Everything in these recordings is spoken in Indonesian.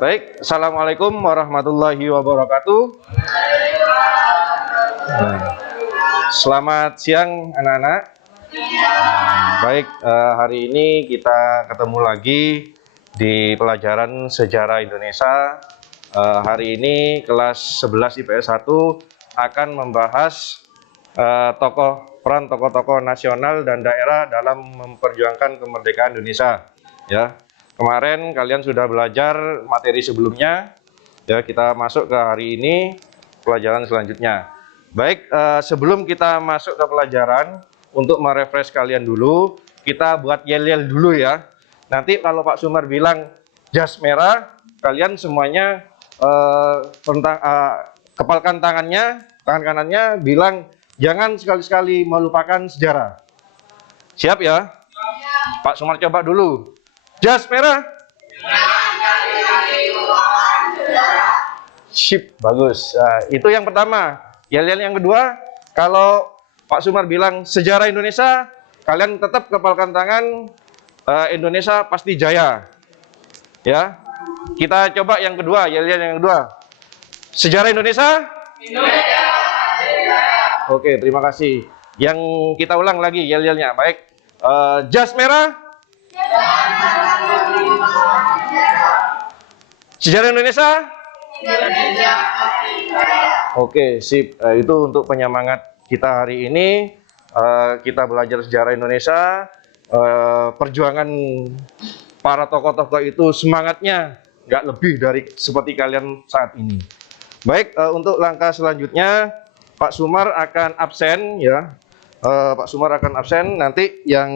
Baik, Assalamualaikum warahmatullahi wabarakatuh. Selamat siang anak-anak. Baik, hari ini kita ketemu lagi di pelajaran Sejarah Indonesia. Hari ini kelas 11 IPS 1 akan membahas peran tokoh-tokoh nasional dan daerah dalam memperjuangkan kemerdekaan Indonesia. Ya. Kemarin kalian sudah belajar materi sebelumnya, ya kita masuk ke hari ini pelajaran selanjutnya. Baik, sebelum kita masuk ke pelajaran, untuk merefresh kalian dulu, kita buat yel-yel dulu ya. Nanti kalau Pak Sumar bilang jas merah, kalian semuanya kepalkan tangan kanannya, bilang jangan sekali-sekali melupakan sejarah. Siap ya? Pak Sumar coba dulu. Jas merah. Sip, bagus. Nah, itu yang pertama. Yel-yel yang kedua, kalau Pak Sumar bilang sejarah Indonesia, kalian tetap kepalkan tangan, Indonesia pasti jaya. Ya, kita coba yang kedua, yel-yel yang kedua. Sejarah Indonesia? Indonesia. Oke, terima kasih. Yang kita ulang lagi yel-yelnya. Baik, jas merah. Sejarah Indonesia? Indonesia. Oke, sip. Itu untuk penyemangat kita hari ini. Kita belajar sejarah Indonesia. Perjuangan para tokoh-tokoh itu semangatnya nggak lebih dari seperti kalian saat ini. Baik, untuk langkah selanjutnya Pak Sumar akan absen ya. Pak Sumar akan absen. Nanti yang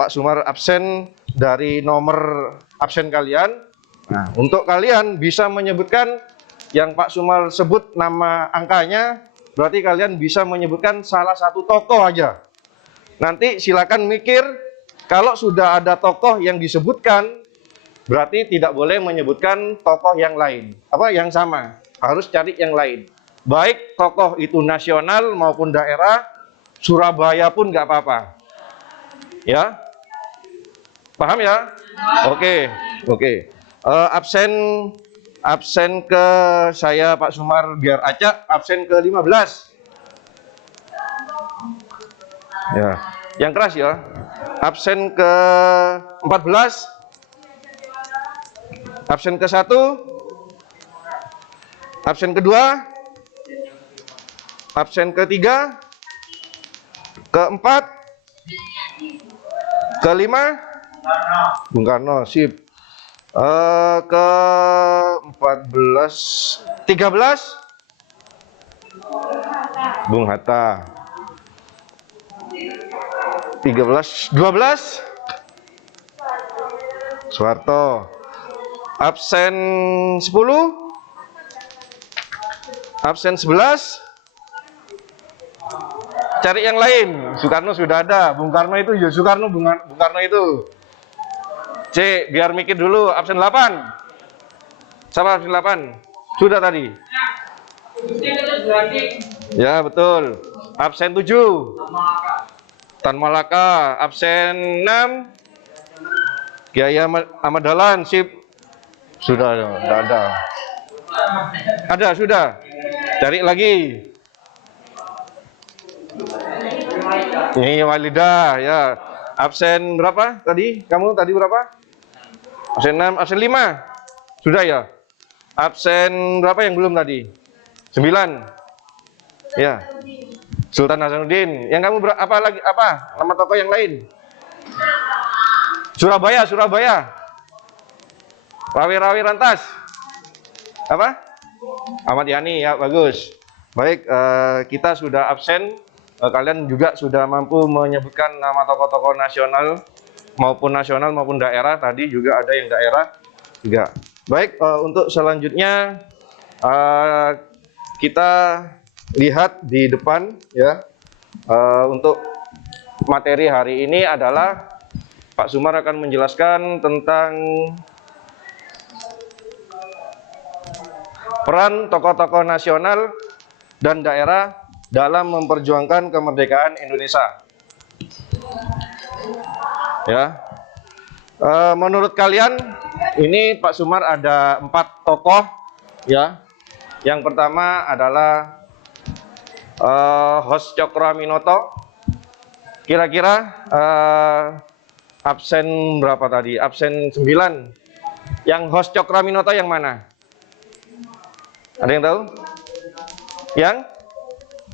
Pak Sumar absen dari nomor absen kalian. Nah, untuk kalian bisa menyebutkan yang Pak Sumar sebut nama angkanya, berarti kalian bisa menyebutkan salah satu tokoh aja. Nanti silakan mikir, kalau sudah ada tokoh yang disebutkan, berarti tidak boleh menyebutkan tokoh yang lain. Yang sama, harus cari yang lain. Baik tokoh itu nasional maupun daerah, Surabaya pun nggak apa-apa. Ya, paham ya? Oke. Absen ke saya Pak Sumar biar acak, absen ke 15. Ya, yang keras ya. Absen ke 14. Absen ke 1. Absen ke 2. Absen ke 3. Ke 4. Ke 5. Bung Karno, sip. Ke 14, 13 Bung Hatta, 13, 12 Soeharto. Absen 10. Absen 11. Cari yang lain. Soekarno sudah ada, Bung Karno itu ya Soekarno, Bung Karno itu. C, biar mikir dulu. Absen 8. Siapa absen 8? Sudah tadi? Ya, betul. Absen 7. Tan Malaka. Absen 6. Kiai Ahmad Dahlan. Sip. Sudah, tidak ada. Ada, sudah. Cari lagi. Ini Walidah, ya. Absen berapa tadi? Kamu tadi berapa? Absen 6, absen 5. Sudah ya? Absen berapa yang belum tadi? 9. Ya. Sultan Hasanuddin. Yang kamu apa lagi? Apa? Nama tokoh yang lain? Surabaya. Rawi Rantas. Apa? Ahmad Yani, ya bagus. Baik, kita sudah absen. Kalian juga sudah mampu menyebutkan nama tokoh-tokoh nasional maupun daerah. Tadi juga ada yang daerah juga. Baik, untuk selanjutnya kita lihat di depan ya. Untuk materi hari ini adalah Pak Sumar akan menjelaskan tentang peran tokoh-tokoh nasional dan daerah dalam memperjuangkan kemerdekaan Indonesia. Ya, menurut kalian ini Pak Sumar ada 4 tokoh ya. Yang pertama adalah host Cokroaminoto. Kira-kira absen berapa tadi? Absen 9. Yang host Cokroaminoto yang mana? Ada yang tahu? Yang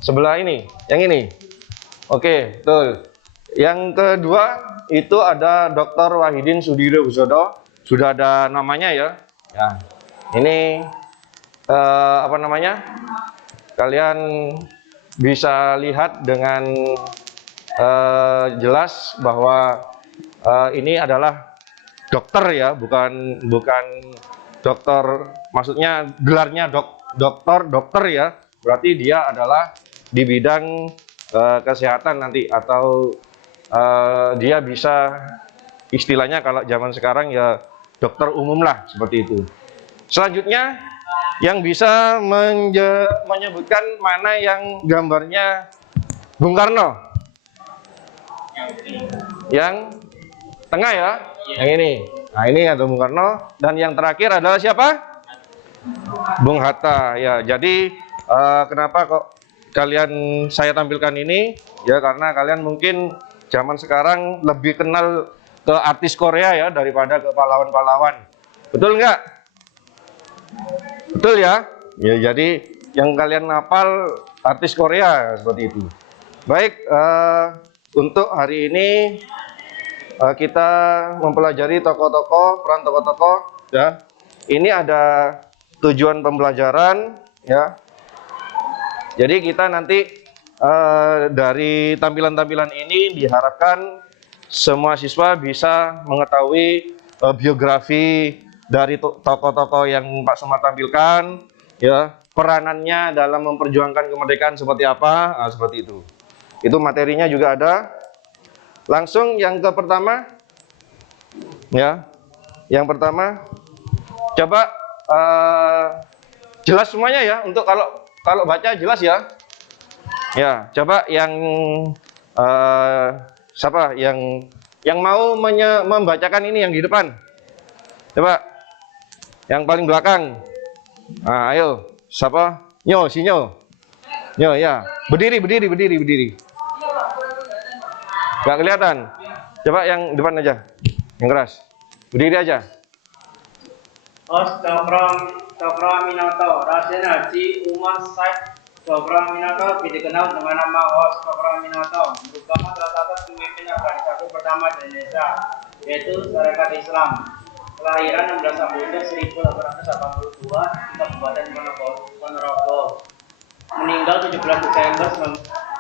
sebelah ini, yang ini. Oke, betul. Yang kedua itu ada Dr. Wahidin Sudirohusodo. Sudah ada namanya ya. Ya. Ini apa namanya? Kalian bisa lihat dengan jelas bahwa ini adalah dokter ya, bukan dokter, maksudnya gelarnya dokter ya. Berarti dia adalah di bidang kesehatan nanti, atau dia bisa istilahnya kalau zaman sekarang ya dokter umum lah, seperti itu. Selanjutnya yang bisa menyebutkan mana yang gambarnya Bung Karno. Yang tengah ya, yang ini. Nah, ini ada Bung Karno, dan yang terakhir adalah siapa? Bung Hatta ya. Jadi kenapa kok saya tampilkan ini? Ya karena kalian mungkin zaman sekarang lebih kenal ke artis Korea ya daripada ke pahlawan-pahlawan. Betul nggak? Betul ya? Ya, jadi yang kalian hafal artis Korea seperti itu. Baik, untuk hari ini kita mempelajari tokoh-tokoh, peran tokoh-tokoh ya. Ini ada tujuan pembelajaran ya. Jadi kita nanti dari tampilan-tampilan ini diharapkan semua siswa bisa mengetahui biografi dari tokoh-tokoh yang Pak Sumar tampilkan ya, peranannya dalam memperjuangkan kemerdekaan seperti apa, nah, seperti itu. Itu materinya juga ada. Langsung yang ke pertama ya. Yang pertama coba jelas semuanya ya, untuk kalau baca jelas ya. Ya, coba yang siapa yang mau membacakan ini yang di depan? Coba yang paling belakang. Nah, ayo, siapa? Nyo, si Nyo. Nyo ya. Berdiri. Gak kelihatan. Coba yang depan aja. Yang keras. Berdiri aja. Host Cokroaminoto, Raden Haji Umar Said Cokroaminoto, dikenal dengan nama Host Cokroaminoto, merupakan salah satu pemimpin organisasi pertama di Indonesia, yaitu Sarekat Islam. Kelahiran 16 Agustus 1882 di Kabupaten Ponorogo. Meninggal 17 Desember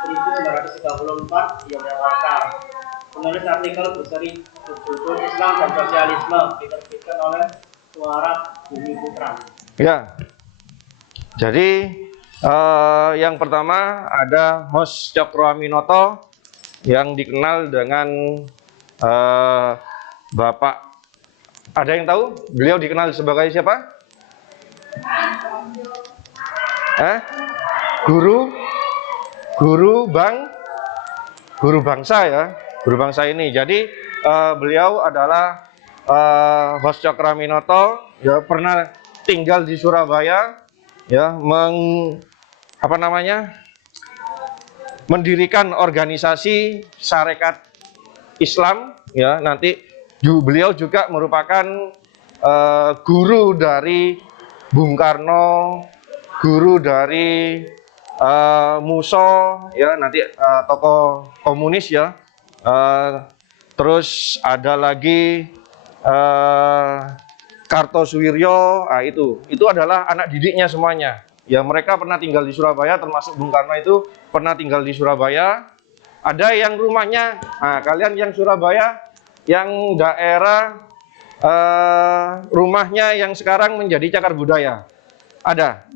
1934 di Yogyakarta. Penulis artikel berjudul Islam dan Sosialisme, diterbitkan oleh Suara Bumi Putra. Ya. Jadi yang pertama ada Host Cokroaminoto yang dikenal dengan Bapak. Ada yang tahu beliau dikenal sebagai siapa? Guru bangsa ya, guru bangsa ini. Jadi beliau adalah Host Cokroaminoto ya, pernah tinggal di Surabaya ya, mendirikan organisasi Sarekat Islam ya. Nanti beliau juga merupakan guru dari Bung Karno, guru dari Musso ya, nanti tokoh komunis ya. Terus ada lagi Kartosuwiryo, itu adalah anak didiknya semuanya. Ya, mereka pernah tinggal di Surabaya, termasuk Bung Karno itu pernah tinggal di Surabaya. Ada yang rumahnya, kalian yang Surabaya, yang daerah rumahnya yang sekarang menjadi cagar budaya. Ada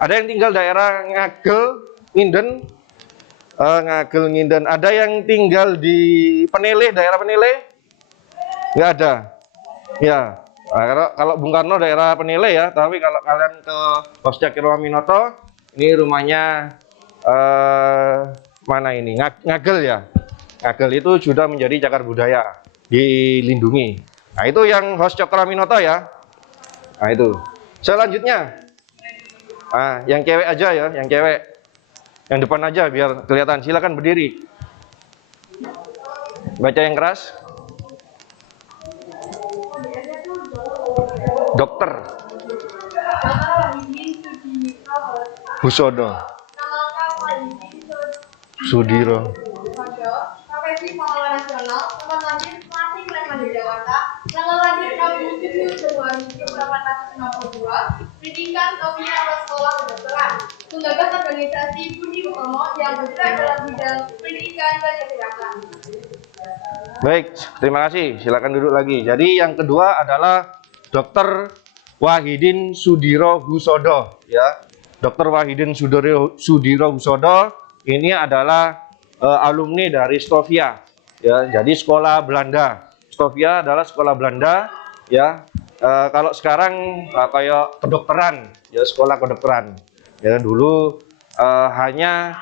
yang tinggal daerah Ngagel, Nginden. Ada yang tinggal di Peneleh, daerah Peneleh? Nggak ada. Ya, kalau Bung Karno daerah Peneleh ya. Tapi kalau kalian ke Host Cokroaminoto, ini rumahnya mana ini? Ngagel ya. Ngagel itu sudah menjadi cagar budaya, dilindungi. Nah, itu yang host Cokraminoto ya. Nah, itu. Selanjutnya, yang cewek aja ya, yang cewek. Yang depan aja biar kelihatan. Silakan berdiri. Baca yang keras. Dokter Husodo Sudiro. Profesi pahlawan nasional, tempat lahir Martin Lehman Jakarta, tanggal lahir Rabu 7 Februari 1852, pendidikan Tauhid atau sekolah kedokteran, penggagas organisasi Budi Utomo yang bergerak dalam bidang pendidikan dan kesehatan. Baik, terima kasih. Silakan duduk lagi. Jadi yang kedua adalah Dr. Wahidin Sudiro Husodo, ya. Dr. Wahidin Sudiro Husodo ini adalah alumni dari Stovia, ya. Jadi sekolah Belanda. Stovia adalah sekolah Belanda, ya. Kalau sekarang kayak kedokteran, ya, sekolah kedokteran. Ya, dulu hanya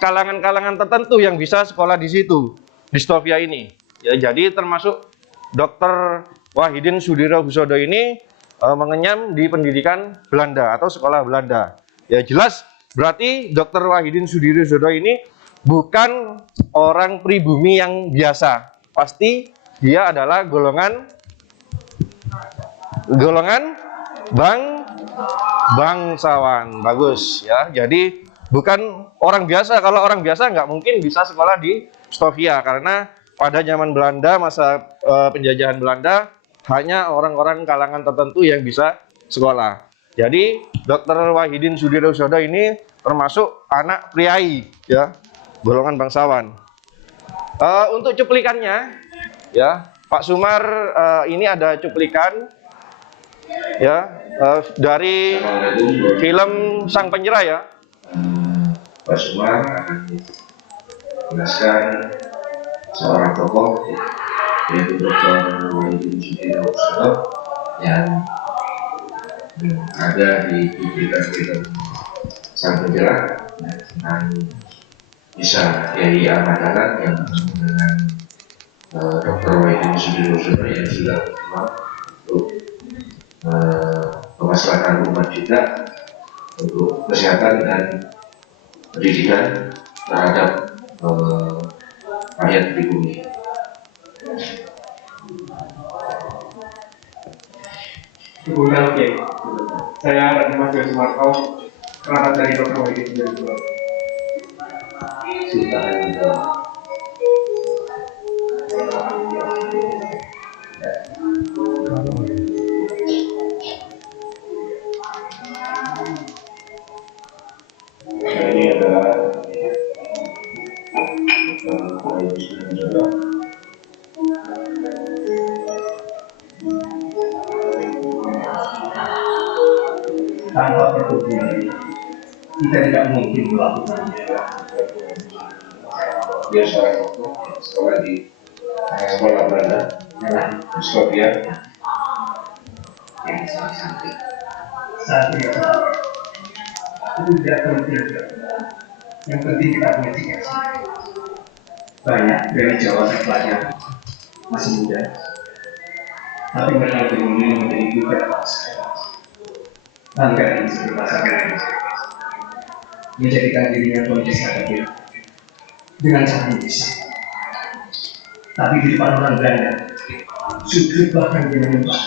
kalangan-kalangan tertentu yang bisa sekolah di situ, di Stovia ini. Ya, jadi termasuk Dr. Wahidin Sudiro Husodo ini mengenyam di pendidikan Belanda atau sekolah Belanda. Ya, jelas berarti Dr. Wahidin Sudiro Husodo ini bukan orang pribumi yang biasa. Pasti dia adalah golongan bangsawan. Bagus ya. Jadi bukan orang biasa. Kalau orang biasa nggak mungkin bisa sekolah di Stovia karena pada zaman Belanda, masa penjajahan Belanda, hanya orang-orang kalangan tertentu yang bisa sekolah. Jadi Dr. Wahidin Sudiro Husodo ini termasuk anak priai, ya, golongan bangsawan. Untuk cuplikannya, ya, Pak Sumar ini ada cuplikan, ya, dari film Sang Penyerah, ya. Pak Sumar akan menjelaskan seorang tokoh yaitu Dr. Wahidin Sudiro Husodo yang ada di film Sang Penyerah tentang kisah Kiai Ahmad Dahlan yang bertemu dengan Dr. Wahidin Sudiro Husodo yang sudah berjuang untuk kemaslahatan umat juga, untuk kesehatan dan pendidikan terhadap rakyat pribumi. Kemudian oke, saya Raden Mas Yosi Marto, kerabat dari Dr. Wahidin Sudiro Husodo. Ini adalah Dr. Wahidin Sudiro Husodo. Tanpa pertubuhan kita tidak mungkin melakukannya. Dia seorang tokoh yang sekolah di sekolah Belanda, Stovia, yang sangat cantik. Saat ini itu tidak penting. Yang penting kita punya tiket. Banyak dari Jawa saya pelajar masih muda, tapi mereka lebih memilih menjadi juga bangsa. Bangga ini seperti pasangan menjadikan dirinya pemerintah hadir dengan cara bisa. Tapi di depan orang Belanda, sudut bahkan dia menyembah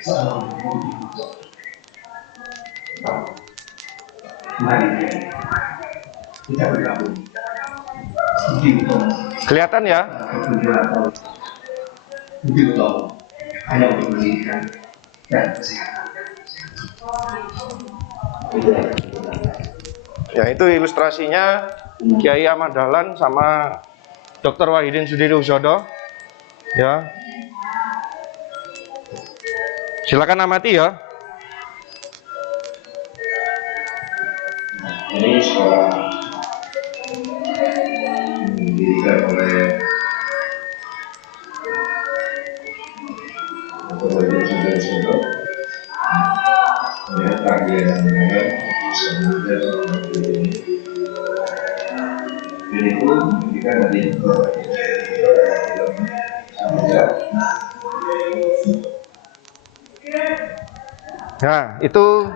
seorang yang mari kita bergabung. Budi Utomo. Kelihatan ya? Budi Utomo hanya untuk pendidikan dan kesehatan. Ya, itu ilustrasinya Kiai Ahmad Dahlan sama Dr. Wahidin Sudiro Husodo. Ya. Silakan amati ya. Ini sekolah didirikan oleh Dr. Wahidin Sudiro Husodo. Ini target yang benar semuanya seorang ini. Ini pun didirikan dari Dr. Wahidin Sudiro Husodo dalam film Sang Penyerah Nah, itu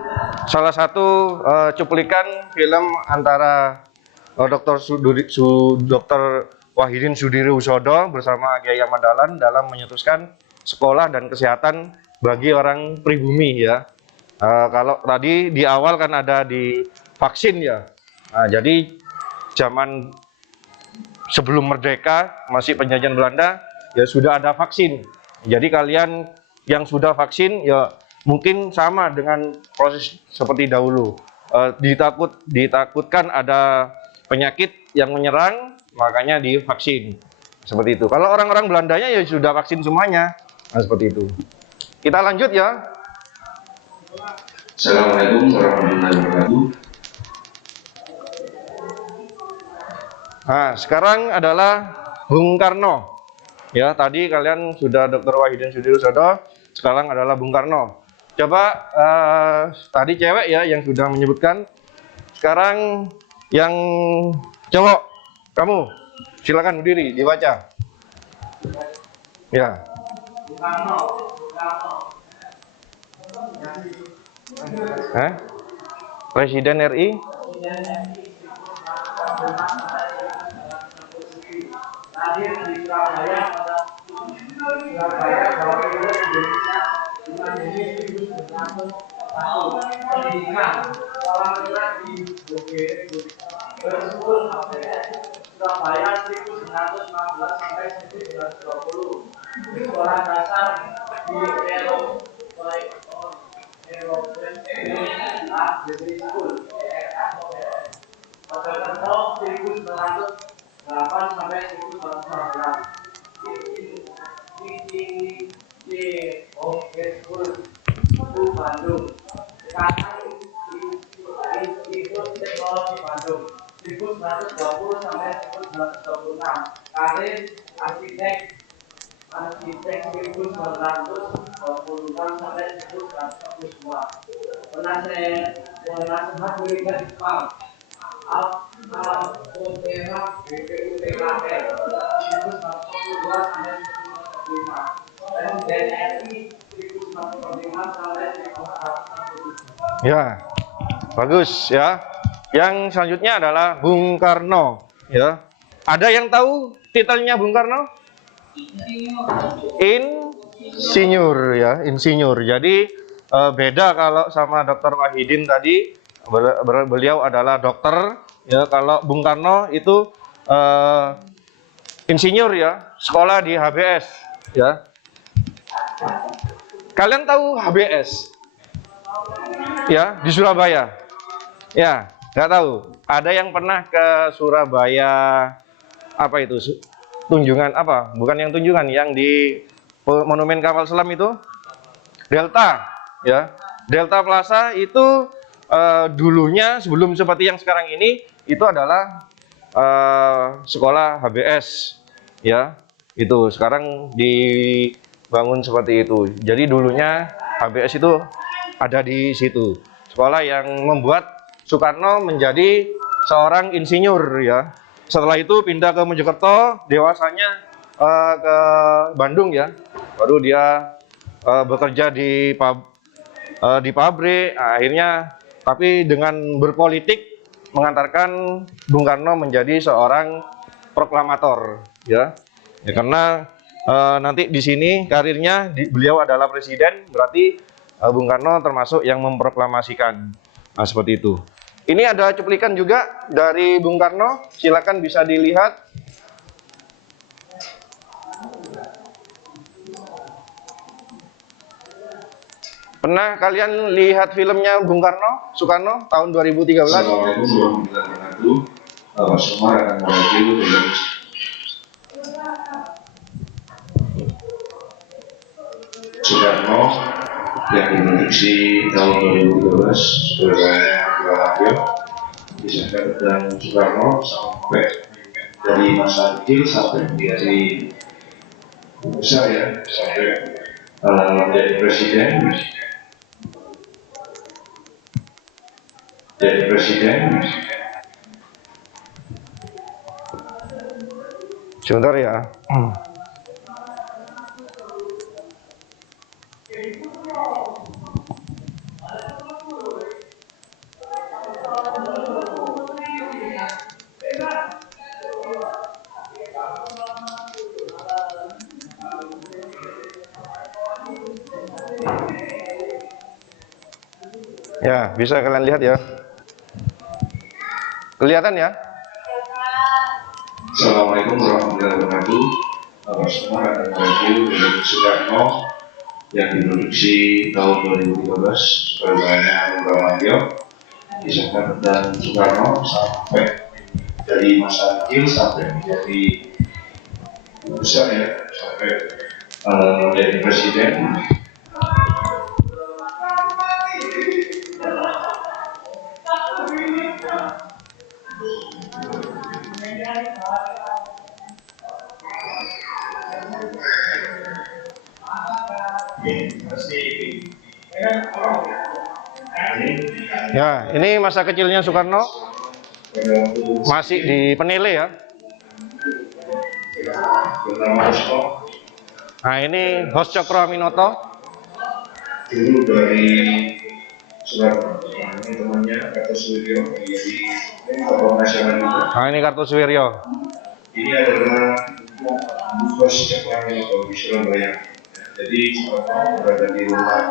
salah satu cuplikan film antara Dr. Wahidin Sudirohusodo bersama Kiai Ahmad Dahlan dalam menyetuskan sekolah dan kesehatan bagi orang pribumi ya. Kalau tadi di awal kan ada di vaksin ya. Nah, jadi zaman sebelum merdeka masih penjajahan Belanda ya sudah ada vaksin. Jadi kalian yang sudah vaksin ya mungkin sama dengan proses seperti dahulu. Ditakutkan ada penyakit yang menyerang, makanya divaksin. Seperti itu. Kalau orang-orang Belandanya ya sudah vaksin semuanya. Nah, seperti itu. Kita lanjut ya. Assalamualaikum warahmatullahi wabarakatuh. Nah, sekarang adalah Bung Karno. Ya, tadi kalian sudah Dr. Wahidin Sudirohusodo, sekarang adalah Bung Karno. Coba tadi cewek ya yang sudah menyebutkan. Sekarang yang cowok, kamu silakan berdiri dibaca. Ya. Presiden RI. Hadir di Surabaya pada Surabaya Jawa Timur Indonesia dengan jenis 1901 pendidikan sekolah menengah di UGM bersusul HBS Surabaya 1915 sampai 1920 sekolah dasar di Agri School pada tahun 1908 sampai 1914 di School itu Bandung. Sekarang Institut Teknologi Bandung 1920 sampai 1926. Karir arsitek 1920 sampai 1942. Penasehat militer Jepang Al-Qotera BPUTKL 1942 sampai 1945. Presiden RI 1945 sampai 1947. Ya, bagus ya. Yang selanjutnya adalah Bung Karno. Ya, ada yang tahu titelnya Bung Karno? Insinyur ya, insinyur. Jadi beda kalau sama Dr. Wahidin tadi, beliau adalah dokter. Ya, kalau Bung Karno itu insinyur ya, sekolah di HBS. Ya, kalian tahu HBS? Ya, di Surabaya. Ya, nggak tahu. Ada yang pernah ke Surabaya? Apa itu? Tunjungan apa? Bukan yang tunjungan, yang di Monumen Kapal Selam itu? Delta, ya. Delta Plaza itu dulunya sebelum seperti yang sekarang ini itu adalah sekolah HBS, ya. Itu sekarang dibangun seperti itu. Jadi dulunya HBS itu ada di situ. Sekolah yang membuat Soekarno menjadi seorang insinyur ya. Setelah itu pindah ke Mojokerto, dewasanya ke Bandung ya. Baru dia bekerja di pabrik, akhirnya tapi dengan berpolitik mengantarkan Bung Karno menjadi seorang proklamator ya. Ya karena nanti di sini karirnya beliau adalah presiden, berarti Bung Karno termasuk yang memproklamasikan. Nah, seperti itu. Ini ada cuplikan juga dari Bung Karno, silakan bisa dilihat. Pernah kalian lihat filmnya Bung Karno, Soekarno tahun 2013? Assalamualaikum warahmatullahi wabarakatuh. Bapak semua akan mereview film Soekarno yang diproduksi tahun 2013 Surabaya Jawa Disahkan dan Soekarno sampai dari masa kecil sampai menjadi besar ya, sampai menjadi presiden. Sebentar ya. Ya, bisa kalian lihat ya. Kelihatan ya? Assalamualaikum warahmatullahi wabarakatuh. Bapak semua akan review dari Soekarno yang diproduksi tahun 2013 Surabaya Muhammadiyah. Kisah dan Soekarno sampai dari masa kecil sampai menjadi besar ya, sampai menjadi presiden. Ya, ini masa kecilnya Soekarno. Masih di Penele ya. Nah, ini Hos Cokroaminoto. Dulu dari Soekarno, ini temannya Kartosuwiryo menjadi tokoh nasional juga. Nah, ini Kartosuwiryo. Ini adalah Hos Cokroaminoto di Surabaya. Jadi Soekarno berada di rumah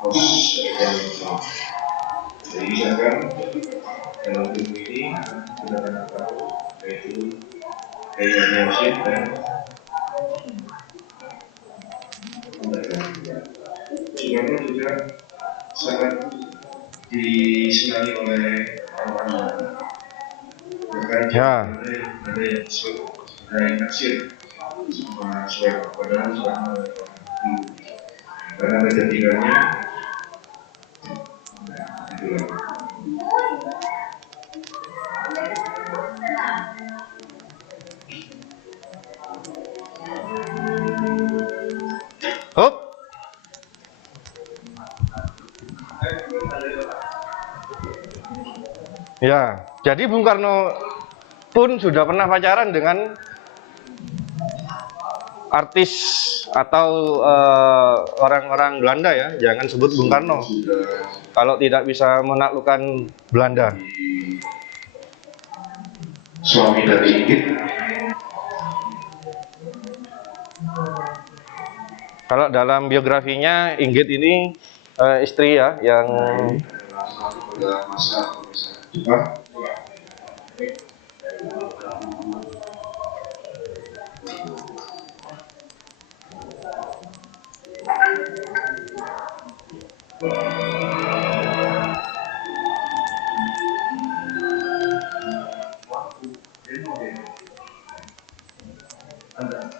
Hos Cokroaminoto. Jadi misalkan dalam film ini kita akan tahu yaitu Yahya Hashim dan Soekarno juga sangat disenangi oleh orang-orang. Bahkan Ya. ada yang disebut dari naksir sama Soekarno, padahal Soekarno adalah orang ibu. Karena beda tinggalnya itulah. Hop. Ya, jadi Bung Karno pun sudah pernah pacaran dengan artis atau orang-orang Belanda ya. Jangan sebut Bung Karno kalau tidak bisa menaklukkan Belanda. Suami dari Inggit. Kalau dalam biografinya Inggit ini istri ya yang Pada masa Jepang.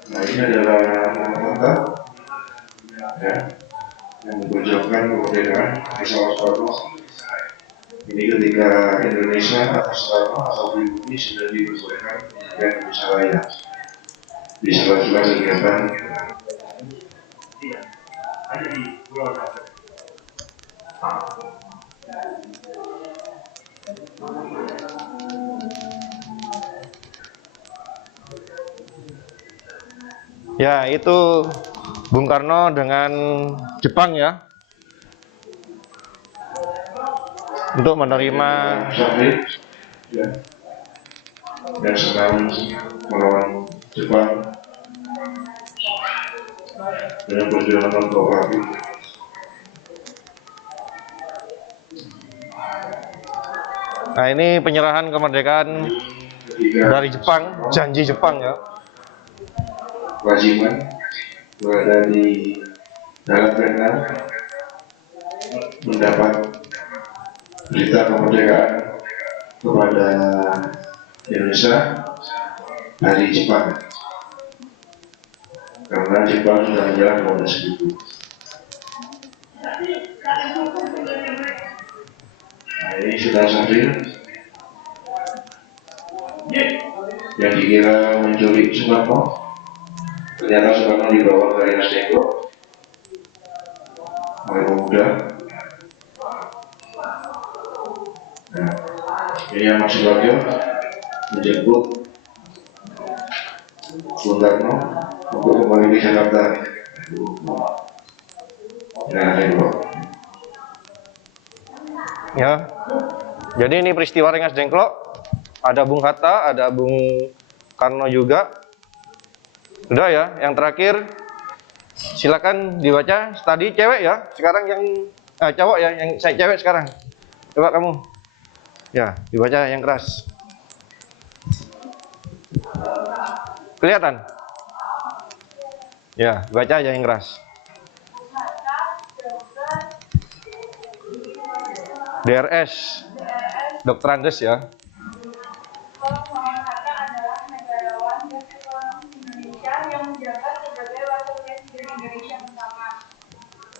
Nah, ini adalah kata ya, yang memperjuangkan kemerdekaan Pesawat Soekarno. Ini ketika Indonesia atau Soekarno atau pribumi sudah diperbolehkan menyampaikan Indonesia Raya di sela-sela kegiatan. ya itu Bung Karno dengan Jepang ya untuk menerima Sampai ya, dan sekarang melawan Jepang dengan perjuangan kooperatif. Nah, ini penyerahan kemerdekaan Ketika dari Jepang, janji Jepang ya. Wajiman berada di dalam kereta mendapat berita kemerdekaan kepada Indonesia dari Jepang, karena Jepang sudah menyerah kepada Sekutu. Nah, ini sudah sambil yang dikira menculik Soekarno, ternyata Soekarno dibawa ke Area Seko oleh pemuda. Nah, ini yang masih Bagio menjemput Bung Karno untuk kembali ke Jakarta. Nah, Ya. Jadi ini peristiwa Rengas Dengklok. Ada Bung Hatta, ada Bung Karno juga. Udah ya, yang terakhir silakan dibaca. Tadi cewek ya, sekarang yang Cowok ya, yang saya cewek sekarang. Coba kamu. Ya, dibaca yang keras. Kelihatan? Ya, baca aja yang keras. DRS, Dokter Andes ya. Soekarno-Hatta adalah negarawan dan ekonomi Indonesia yang menjabat sebagai wakil presiden Indonesia pertama.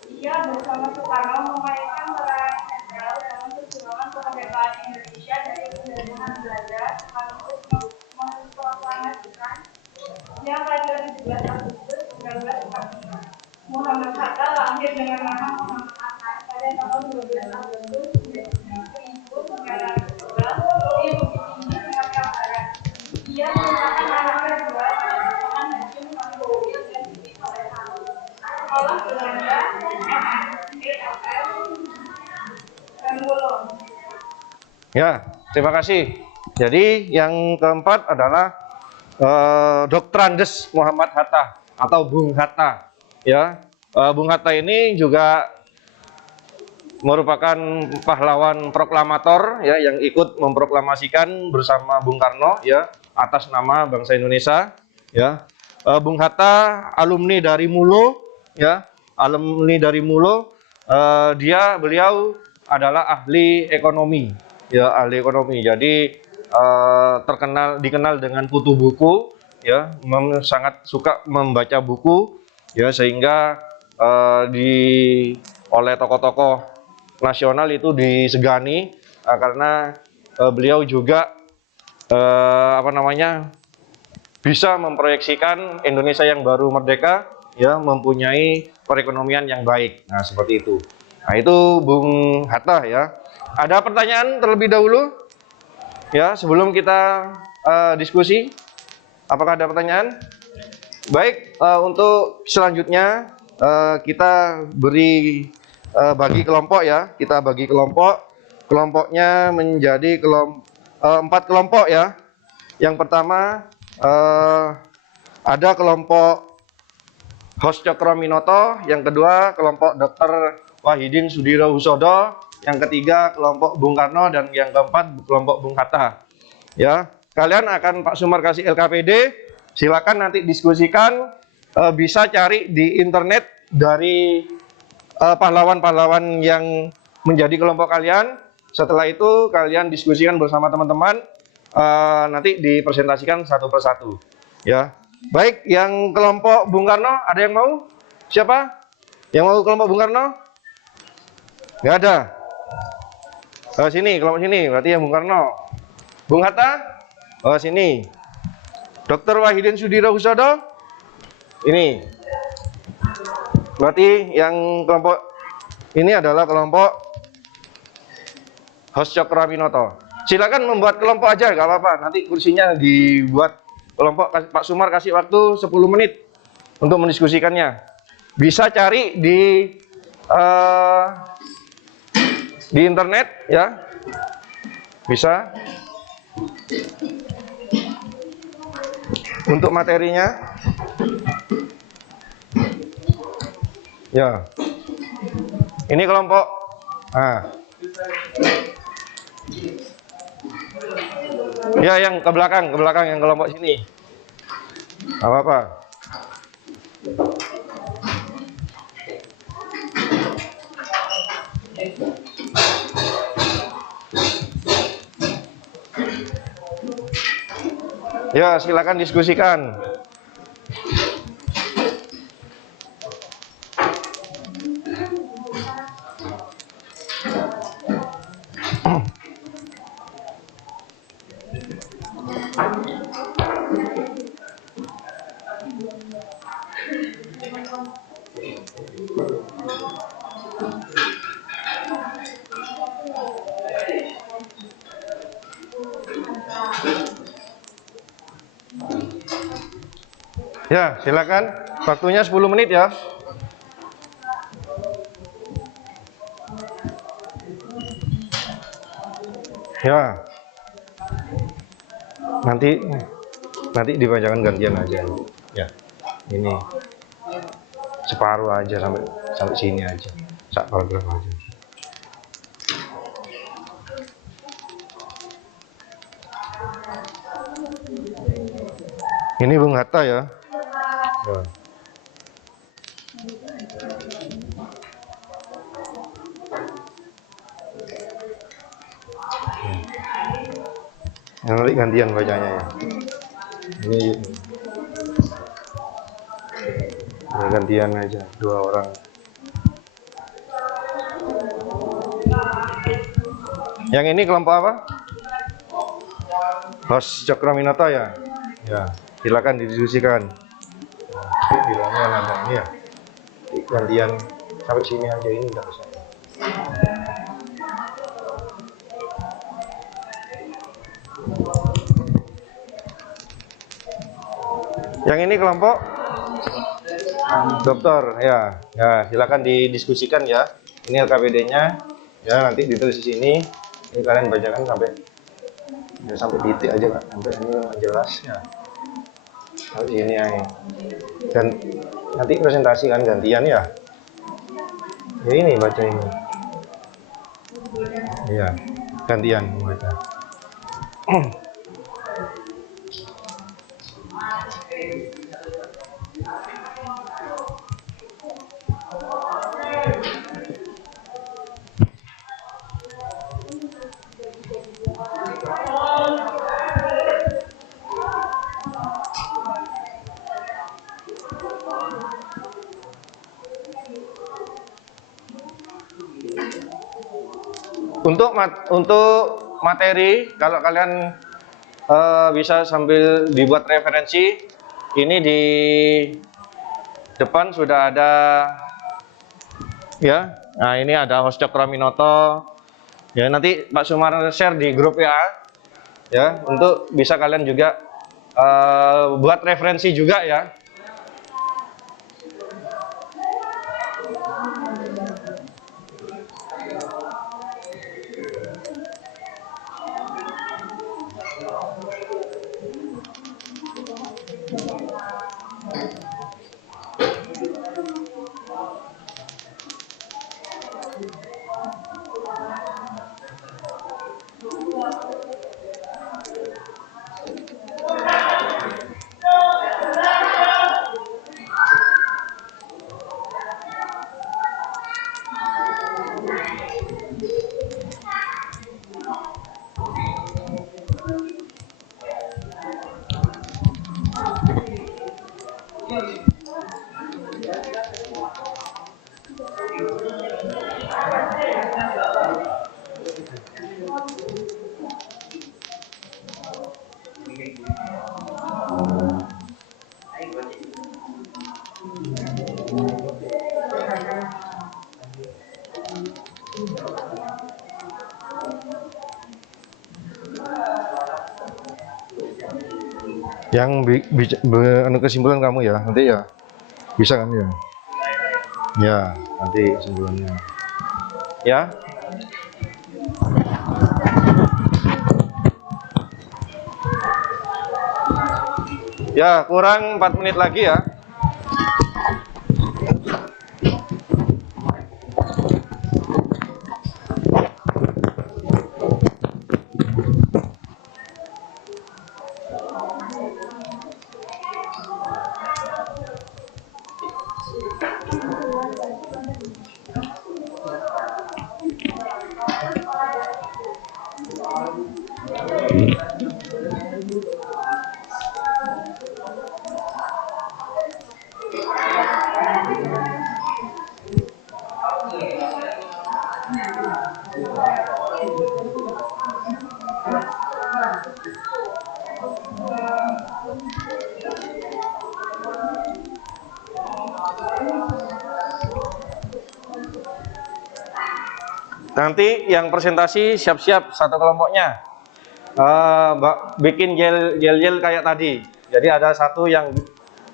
Ia bersama Soekarno memainkan peran sentral dalam perjuangan kemerdekaan Indonesia dari penjajahan Belanda sekaligus memproklamasikan yang pada 17 Agustus 1945. Muhammad Hatta lahir dengan nama Muhammad Hatta pada tanggal 12 Agustus 1911 di Bukit Tinggi, Sumatera Barat. Dia merupakan anak kedua dari pasangan Hashim Samboil dan Siti Soleha. Sekolah Belanda, EFF, Ranggulo. Ya, terima kasih. Jadi yang keempat adalah Dr. Andes Muhammad Hatta atau Bung Hatta. Ya, Bung Hatta ini juga merupakan pahlawan proklamator ya yang ikut memproklamasikan bersama Bung Karno ya atas nama bangsa Indonesia ya. Bung Hatta alumni dari Mulo ya, alumni dari Mulo. Beliau adalah ahli ekonomi ya, ahli ekonomi. Jadi dikenal dengan kutu buku ya, sangat suka membaca buku ya, sehingga oleh tokoh-tokoh nasional itu disegani karena beliau juga bisa memproyeksikan Indonesia yang baru merdeka ya, mempunyai perekonomian yang baik. Nah, seperti itu. Nah, itu Bung Hatta ya. Ada pertanyaan terlebih dahulu ya sebelum kita diskusi? Apakah ada pertanyaan? Baik, untuk selanjutnya kita bagi kelompok ya. Kita bagi kelompok. Kelompoknya menjadi 4 kelompok ya. Yang pertama ada kelompok Hos Cokroaminoto, yang kedua kelompok Dr. Wahidin Sudirohusodo, yang ketiga kelompok Bung Karno, dan yang keempat kelompok Bung Hatta. Ya, kalian akan Pak Sumar kasih LKPD, silakan nanti diskusikan, bisa cari di internet dari pahlawan-pahlawan yang menjadi kelompok kalian. Setelah itu kalian diskusikan bersama teman-teman, nanti dipresentasikan satu persatu. Ya, baik. Yang kelompok Bung Karno, ada yang mau? Siapa? Yang mau kelompok Bung Karno? Nggak ada. Sini, kelompok sini. Berarti yang Bung Karno. Bung Hatta? Sini. Dr. Wahidin Sudirohusodo? Ini. Berarti yang kelompok ini adalah kelompok Hos Cokroaminoto. Silakan membuat kelompok aja, nggak apa-apa. Nanti kursinya dibuat kelompok. Pak Sumar kasih waktu 10 menit untuk mendiskusikannya. Bisa cari di internet ya. Bisa. Untuk materinya. Ya. Ini kelompok. Nah. Ya, yang ke belakang yang kelompok sini. Apa-apa. Ya, silakan diskusikan. Ya, silakan. Waktunya 10 menit ya. Ya. Nanti dibacakan gantian aja. Ya. Ini separuh aja sampai sini aja. Sak paragraf aja. Ini Bung Hatta ya. Ya. Nanti gantian bacanya ya. Ini gantian aja, 2 orang. Yang ini kelompok apa? Host Cokroaminoto ya? Ya, silakan didiskusikan. Bilangnya ada ini ya. Gantian sampai sini aja, ini enggak usah. Yang ini kelompok dokter ya. Ya, silakan didiskusikan ya. Ini LKPD-nya. Ya, nanti ditulis di sini. Ini kalian bacakan sampai ya, sampai titik aja Kak. Sampai ini jelas ya. Sampai sini ya. Dan nanti presentasi kan gantian ya. Ya ini baca ini. Iya, gantian baca. Untuk materi, kalau kalian bisa sambil dibuat referensi, ini di depan sudah ada ya. Nah, ini ada host Cokroaminoto. Ya, nanti Pak Sumar share di grup ya, untuk bisa kalian juga buat referensi juga ya. Yang kesimpulan kamu ya, nanti ya bisa kan ya? Ya, nanti kesimpulannya. Ya. Ya, kurang 4 menit lagi ya. Nanti yang presentasi siap-siap satu kelompoknya. Bikin yel-yel kayak tadi. Jadi ada satu yang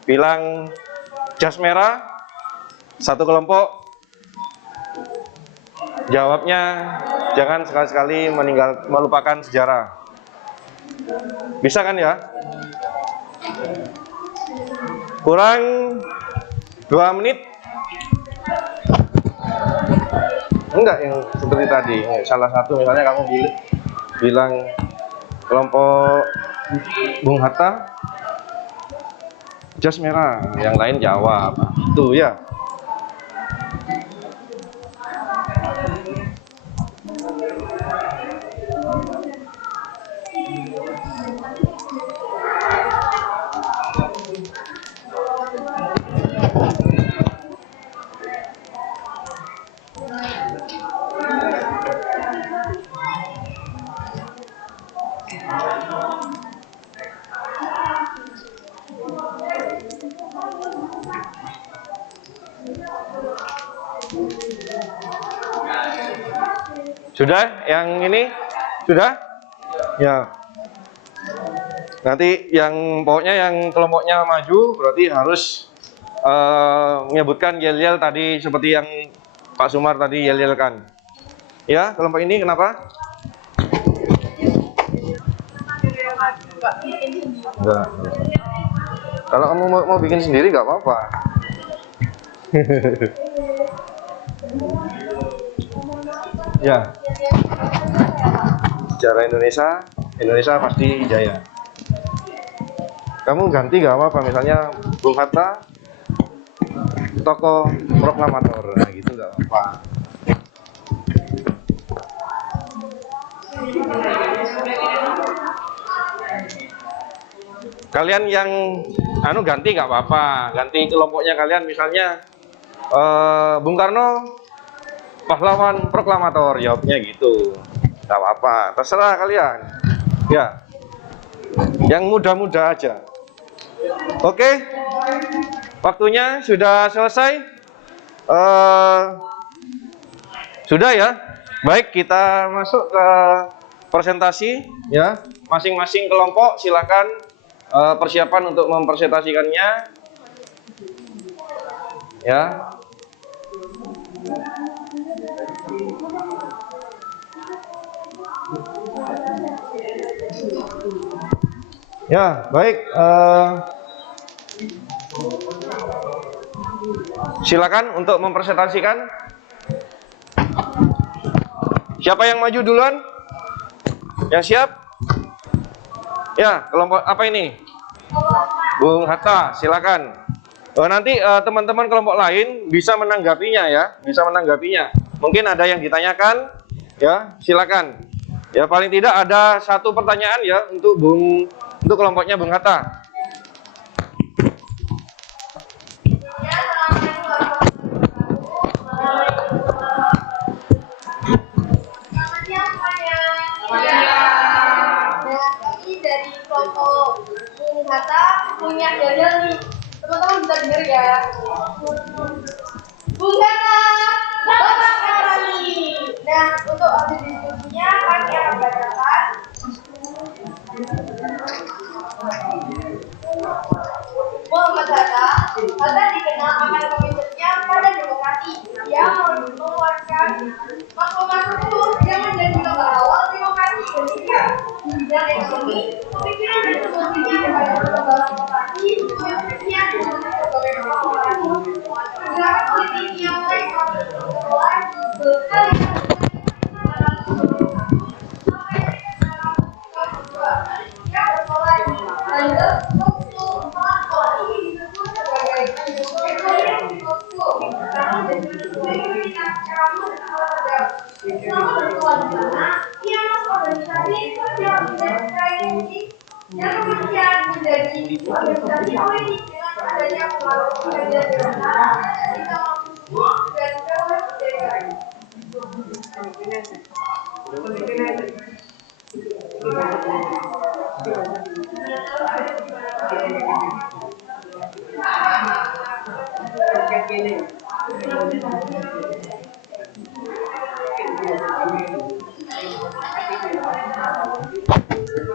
bilang jas merah, satu kelompok jawabnya jangan sekali-sekali melupakan sejarah. Bisa kan ya? Kurang 2 menit. Enggak yang seperti tadi. Salah satu misalnya kamu bilang kelompok Bung Hatta, jas merah, yang lain jawab. Itu ya. Sudah? Yang ini? Sudah? Ya. Nanti yang pokoknya yang kelompoknya maju berarti harus menyebutkan yel-yel tadi seperti yang Pak Sumar tadi yel-yelkan. Ya, kelompok ini kenapa? Enggak. Kalau kamu mau bikin sendiri nggak apa-apa. Ya. Sejarah Indonesia, Indonesia pasti jaya. Kamu ganti nggak apa-apa, misalnya Bung Hatta, tokoh proklamator, nah gitu nggak apa-apa. Kalian yang ganti nggak apa-apa, ganti kelompoknya kalian, misalnya Bung Karno pahlawan proklamator, jawabnya gitu, nggak apa-apa, terserah kalian. Ya, yang muda-muda aja. Oke, waktunya sudah selesai. Sudah ya. Baik, kita masuk ke presentasi ya. Masing-masing kelompok silakan persiapan untuk mempresentasikannya. Ya. Ya, baik. Silakan untuk mempresentasikan. Siapa yang maju duluan? Yang siap? Ya, kelompok apa ini? Bung Hatta, silakan. Nanti teman-teman kelompok lain bisa menanggapinya ya, bisa menanggapinya. Mungkin ada yang ditanyakan, ya, silakan. Ya, paling tidak ada satu pertanyaan ya untuk kelompoknya Bung Hatta. Bung Hatta punya yel-yel nih, teman-teman bisa denger ya. Bung Hatta, Bapak Karani. Nah, untuk hasil diskusinya kami akan bacakan. Muhammad Hatta dikenal akan komitmennya pada demokrasi. Dia mengeluarkan proklamasi yang menjadi gambar awal demokrasi Indonesia. Di bidang ekonomi, pemikiran dan solusinya kepada perkembangan demokrasi yang sekian sebagai proklamasi. Gerakan politik yang mulai mulai berkali yang kemudian menjadi organisasi politik dengan adanya pengaruh kerja dewasa kita mampu dan dapat berdaya.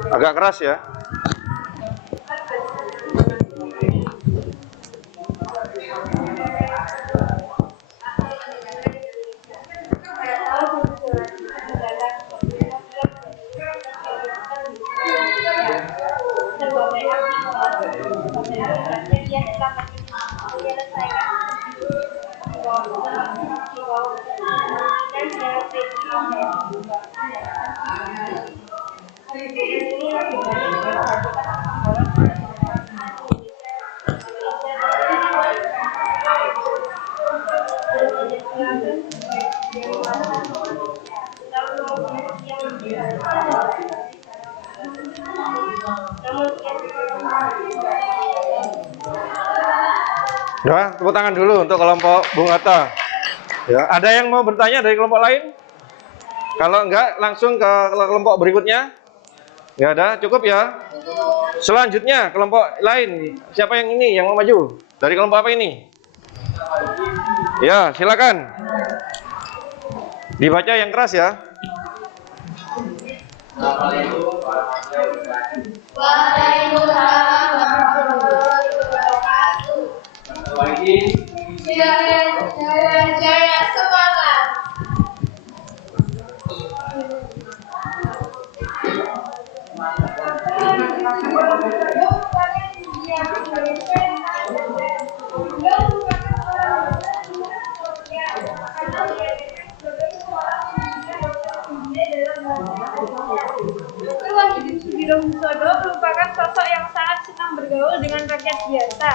Agak keras ya. Ya, tepuk tangan dulu untuk kelompok Bung Hatta. Ya, ada yang mau bertanya dari kelompok lain? Kalau enggak, langsung ke kelompok berikutnya. Enggak ada, cukup ya. Selanjutnya kelompok lain. Siapa yang ini yang mau maju? Dari kelompok apa ini? Ya, silakan. Dibaca yang keras ya. Waalaikumsalam warahmatullahi wabarakatuh. Jaya semangat. Dr. Wahidin Sudirohusodo merupakan sosok yang sangat senang bergaul dengan rakyat biasa,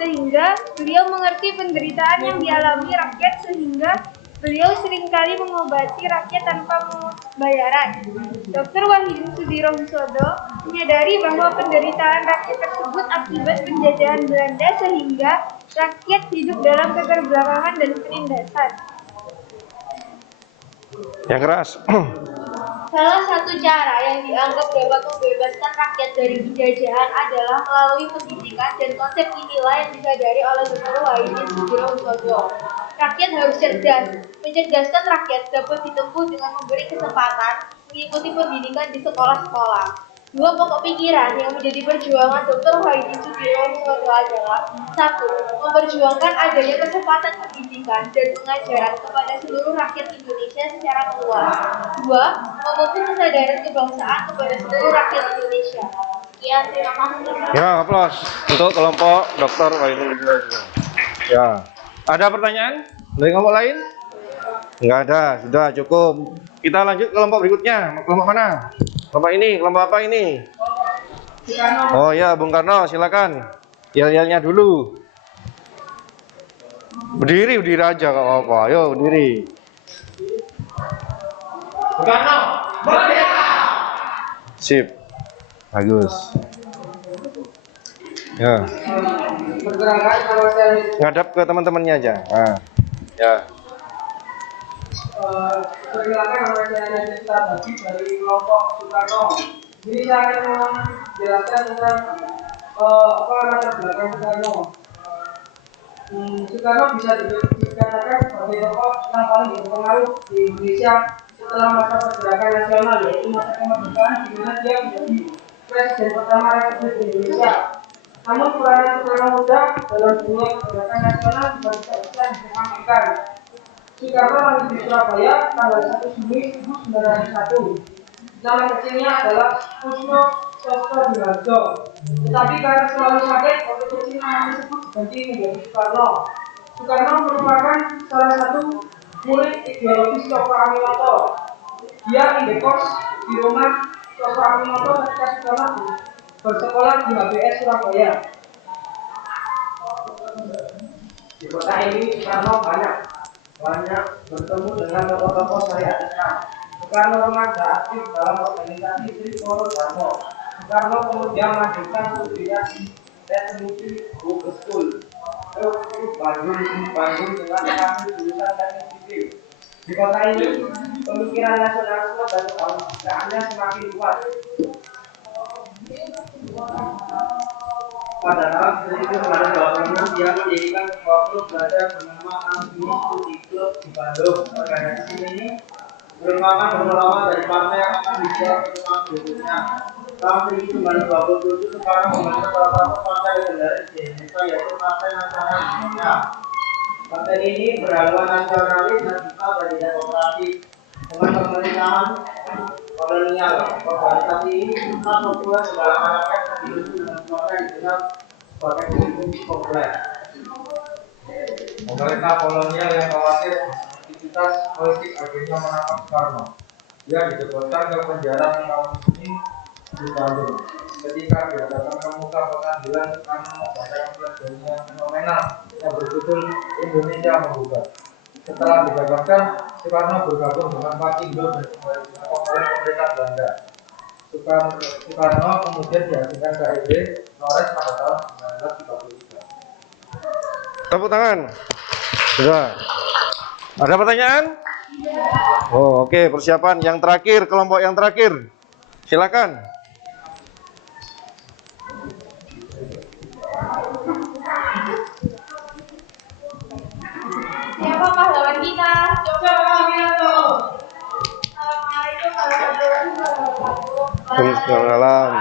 sehingga beliau mengerti penderitaan yang dialami rakyat sehingga beliau seringkali mengobati rakyat tanpa memungut bayaran. Dr. Wahidin Sudirohusodo menyadari bahwa penderitaan rakyat tersebut akibat penjajahan Belanda sehingga rakyat hidup dalam keterbelakangan dan penindasan. Yang keras. Salah satu cara yang dianggap dapat membebaskan rakyat dari penjajahan adalah melalui pendidikan, dan konsep inilah yang disadari oleh Dr. Wahidin Sudirohusodo. Rakyat harus cerdas. Mencerdaskan rakyat dapat ditempuh dengan memberi kesempatan mengikuti pendidikan di sekolah-sekolah. Dua pokok pikiran yang menjadi perjuangan Dr. Wahidin Sudirohusodo adalah: 1. Memperjuangkan adanya kesempatan pendidikan dan pengajaran kepada seluruh rakyat Indonesia secara luas. 2. Memupuk kesadaran kebangsaan kepada seluruh rakyat Indonesia. Sekian, terima kasih. Ya, aplaus untuk kelompok Dr. Wahidin Sudirohusodo. Ya. Ada pertanyaan dari kelompok lain? Enggak ada, sudah cukup. Kita lanjut ke kelompok berikutnya. Kelompok mana? Kelompok ini, kelompok apa ini? Oh ya, Bung Karno, silakan. Yel-yelnya dulu. Berdiri aja gak apa-apa. Ayo, berdiri. Bung Karno, merdeka! Sip. Bagus. Ya. Pergerakan kalau saya Ngadap ke teman-temannya aja. Nah. Ya. pergerakan kalau saya cerita tadi dari kelompok Soekarno. Ini saya akan menjelaskan tentang apa latar belakang Soekarno. Soekarno bisa dikatakan sebagai tokoh yang paling berpengaruh di Indonesia setelah masa pergerakan nasional, yaitu masa kemerdekaan, di mana dia menjadi presiden pertama Republik Indonesia. Namun peranan Soekarno muda dalam dunia pergerakan nasional juga tidak bisa disampaikan. Soekarno lahir di Surabaya tanggal 1 Juni 1901. Nama kecilnya adalah Kusno Sosrodirjo. Tetapi karena selalu sakit, waktu kecil nama tersebut diganti menjadi Soekarno. Soekarno merupakan salah satu murid ideologis Cokro Aminoto. Dia indekos di rumah Cokro Aminoto ketika Soekarno bersekolah di HBS Surabaya. Di kota ini Soekarno banyak bertemu dengan tokoh-tokoh syariat Islam. Soekarno remaja aktif dalam organisasi Trikoro Darmo. Soekarno kemudian melanjutkan studinya di Teknik Group School Bandung dengan mengambil jurusan teknik sipil. Di kota ini pemikiran nasionalisme dan kebangsaannya semakin kuat. Pada tahun 1926 dia mendirikan sebuah klub belajar bernama Ambisi Studi Club di Bandung. Organisasi ini merupakan beberapa dari partai yang akan dibuat pertemuan berikutnya. Tahun 1927 Soekarno membentuk salah satu partai legendaris di Indonesia, yaitu Partai Nasional Indonesia. Partai ini berhaluan nasionalis dan vital dari demokrasi. Dengan pemerintahan kolonial, organisasi ini sempat membuat segala rakyat hidup dengan suara yang dikenal sebagai hukum populer. Pemerintah kolonial yang khawatir aktivitas politik akhirnya menangkap Soekarno. Dia dijeboskan ke penjara 6 tahun ini di Bandung. Ketika dihadapkan ke muka pengadilan, Soekarno membacakan pledoi yang fenomenal yang berjudul Indonesia Menggugat. Setelah dibebaskan, Soekarno bergabung dengan Partindo dan kembali oleh pemerintah Belanda. Soekarno kemudian dihasilkan KIB Flores pada tahun 1933. Tepuk tangan. Sudah. Ada pertanyaan? Oh, oke, persiapan yang terakhir, kelompok yang terakhir. Silakan. Siapa pahlawan kita? Coba kami atau Assalamualaikum warahmatullahi wabarakatuh. Waalaikumsalam.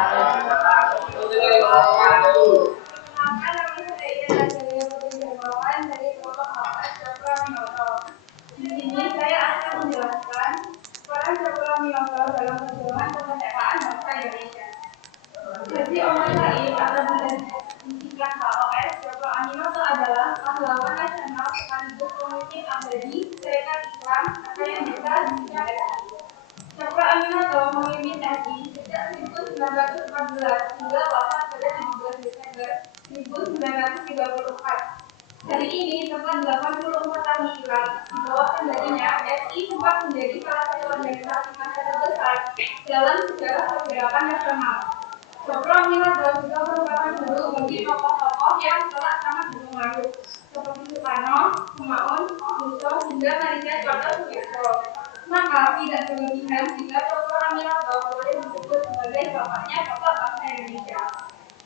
Perkenalkan, nama saya Ida Nazaria Putri Dermawan dari kelompok APS Cakra Minoto. Di sini saya akan menjelaskan peran Cakra Minoto dalam perjuangan kemerdekaan bangsa Indonesia. Jadi Omar Said atau disingkat HOS, Cakra Minoto adalah pahlawan nasional sekaligus pemimpin abadi Serikat Islam atau yang biasa disingkat SI. Cakra Aminoto memimpin SI sejak 1914 hingga wafat pada 17 Desember 1934. Hari ini tepat 84 tahun silam, di bawah kendalinya SI sempat menjadi salah satu organisasi massa terbesar dalam sejarah pergerakan nasional. Cakra Aminoto juga merupakan guru bagi tokoh-tokoh yang telah sangat berpengaruh seperti Soekarno, Kemaun, Soeharto, hingga Maria Soeharto. Maka tidak berlebihan jika Cakra Aminoto boleh disebut sebagai bapaknya bapak bangsa Indonesia.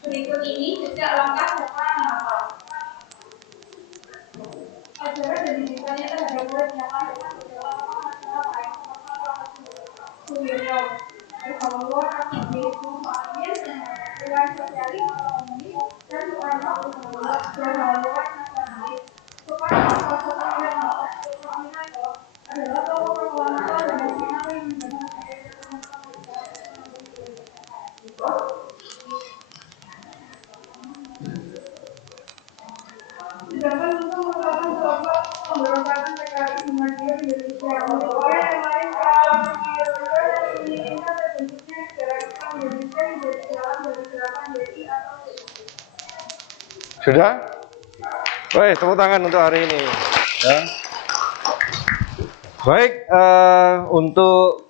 Berikut ini jejak langkah Cakra Aminoto. Ajaran dan didikannya terhadap murid yang akan berjalan nasional baik Suwiryo, berhaluan aktivisme Muhammadiyah dengan sosialis ekonomi dan Soekarno berhaluan nasionalis. Soekarno salah satu yang melakukan Cakra Aminoto adalah tokoh proklamator dan nasional yang menjadi sedangkan untuk merupakan kelompok pemberontakan PKI Muhammadiyah Indonesia. Oleh yang lain, kalau Indonesia dan Indonesia terbentuknya negara Islam Indonesia menjadi jalan dari gerakan DI atau DI. Sudah? Baik, tepuk tangan untuk hari ini. Ya. Baik, untuk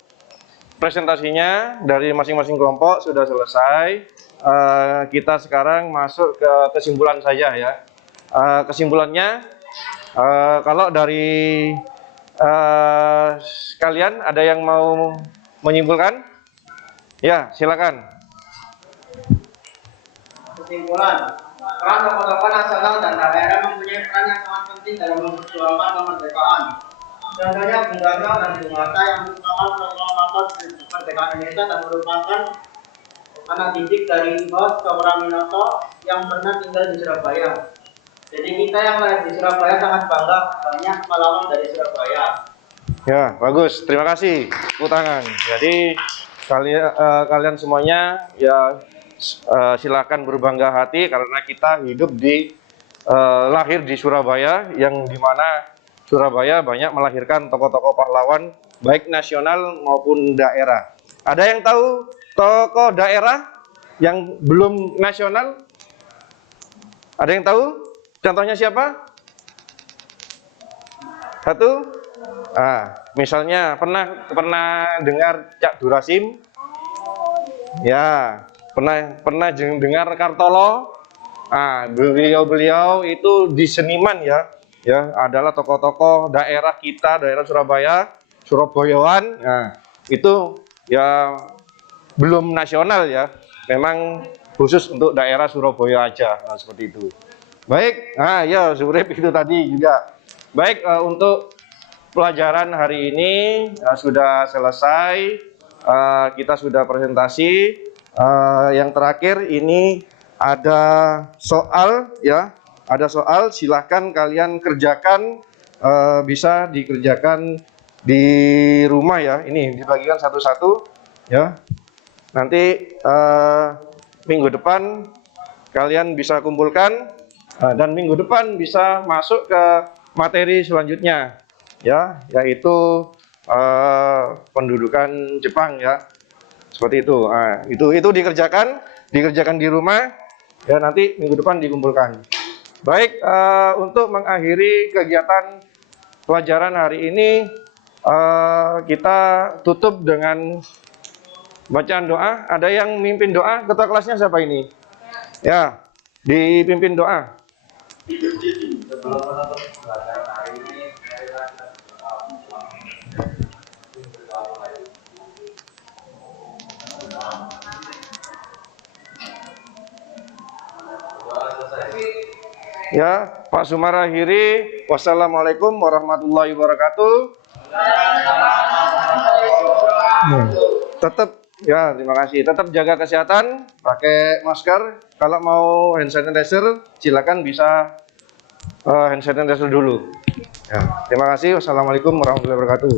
presentasinya dari masing-masing kelompok sudah selesai. Kita sekarang masuk ke kesimpulan saja ya. Kesimpulannya, kalau dari kalian ada yang mau menyimpulkan? Ya, silakan. Kesimpulan, peran tokoh-tokoh nasional dan daerah mempunyai peran yang sangat penting dalam memperjuangkan kemerdekaan. Contohnya Bung Karno dan Bung Hatta yang merupakan proklamator kemerdekaan Indonesia dan merupakan anak didik dari Bos Cakra Aminoto yang pernah tinggal di Surabaya. Jadi kita yang lahir di Surabaya sangat bangga banyak pahlawan dari Surabaya. Ya, bagus. Terima kasih. Tepuk tangan. Jadi kalian semuanya ya silakan berbangga hati karena kita hidup di lahir di Surabaya yang dimana Surabaya banyak melahirkan tokoh-tokoh pahlawan baik nasional maupun daerah. Ada yang tahu tokoh daerah yang belum nasional? Ada yang tahu? Contohnya siapa? Satu? Misalnya pernah dengar Cak Durasim? Ya, pernah dengar Kartolo? Beliau itu di seniman ya, adalah tokoh-tokoh daerah kita, daerah Surabaya, Surabayaan. Nah, itu ya belum nasional ya, memang khusus untuk daerah Surabaya aja, seperti itu. Baik, ya Surip itu tadi juga. Baik, untuk pelajaran hari ini sudah selesai. Kita sudah presentasi. Yang terakhir ini ada soal ya, ada soal. Silahkan kalian kerjakan, bisa dikerjakan di rumah ya. Ini dibagikan satu-satu ya. Nanti minggu depan kalian bisa kumpulkan. Dan minggu depan bisa masuk ke materi selanjutnya ya, yaitu pendudukan Jepang ya, seperti itu. Itu dikerjakan di rumah ya, nanti minggu depan dikumpulkan. Baik, untuk mengakhiri kegiatan pelajaran hari ini kita tutup dengan bacaan doa. Ada yang mimpin doa? Ketua kelasnya siapa ini? Ya, dipimpin doa. Ya, Pak Sumarahiri, wassalamualaikum warahmatullahi wabarakatuh. Tetap ya, terima kasih. Tetap jaga kesehatan, pakai masker. Kalau mau hand sanitizer, silakan bisa hand sanitizer dulu. Ya, terima kasih. Wassalamualaikum warahmatullahi wabarakatuh.